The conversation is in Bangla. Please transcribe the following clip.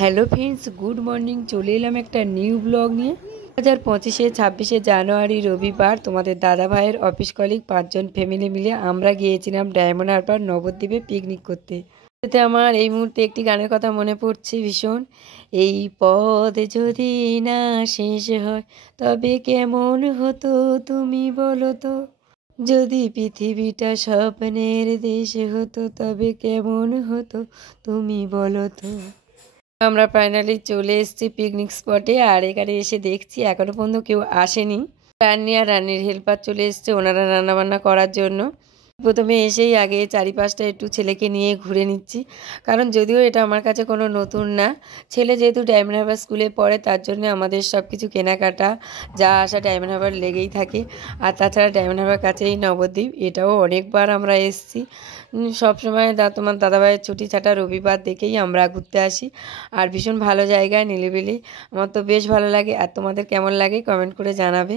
Hello friends, good morning. চলে এলাম একটা নিউ ব্লগ নিয়ে। 2025 জানুয়ারি রবিবার তোমাদের দাদা ভাইয়ের অফিস কলিগ 5জন ফ্যামিলি মিলে আমরা গিয়েছিলাম ডায়মন্ড হারবার নবদ্বীপে পিকনিক করতে। এতে আমার এই মুহূর্তে একটি গানের কথা মনে পড়ছে ভীষণ। এই পথ যদি না শেষ হয় তবে কেমন হতো তুমি বলো তো, যদি পৃথিবীটা স্বপ্নের দেশ হতো তবে কেমন হতো তুমি বলো তো। আমরা ফাইনালি চলে এসেছি পিকনিক স্পটে। আর এখানে এসে দেখছি এখনো পর্যন্ত কেউ আসেনি। রান্নি আর রান্নির হেল্পার চলে এসছে ওনারা রান্নাবান্না করার জন্য। প্রথমে এসেই আগে চারিপাশটা একটু ছেলেকে নিয়ে ঘুরে নিচ্ছি, কারণ যদিও এটা আমার কাছে কোনো নতুন না। ছেলে যেহেতু ডায়মন্ড হারবার স্কুলে পড়ে তার জন্য আমাদের সব কিছু কেনাকাটা যা আসা ডায়মন্ড হারবার লেগেই থাকে। আর তাছাড়া ডায়মন্ড হারবার কাছেই নবদ্বীপ, এটাও অনেকবার আমরা এসেছি। সবসময় তোমার দাদাভাইয়ের ছুটি ছাটা রবিবার দেখেই আমরা ঘুরতে আসি। আর ভীষণ ভালো জায়গা, নিরিবিলি। আমার তো বেশ ভালো লাগে। আর তোমাদের কেমন লাগে কমেন্ট করে জানাবে।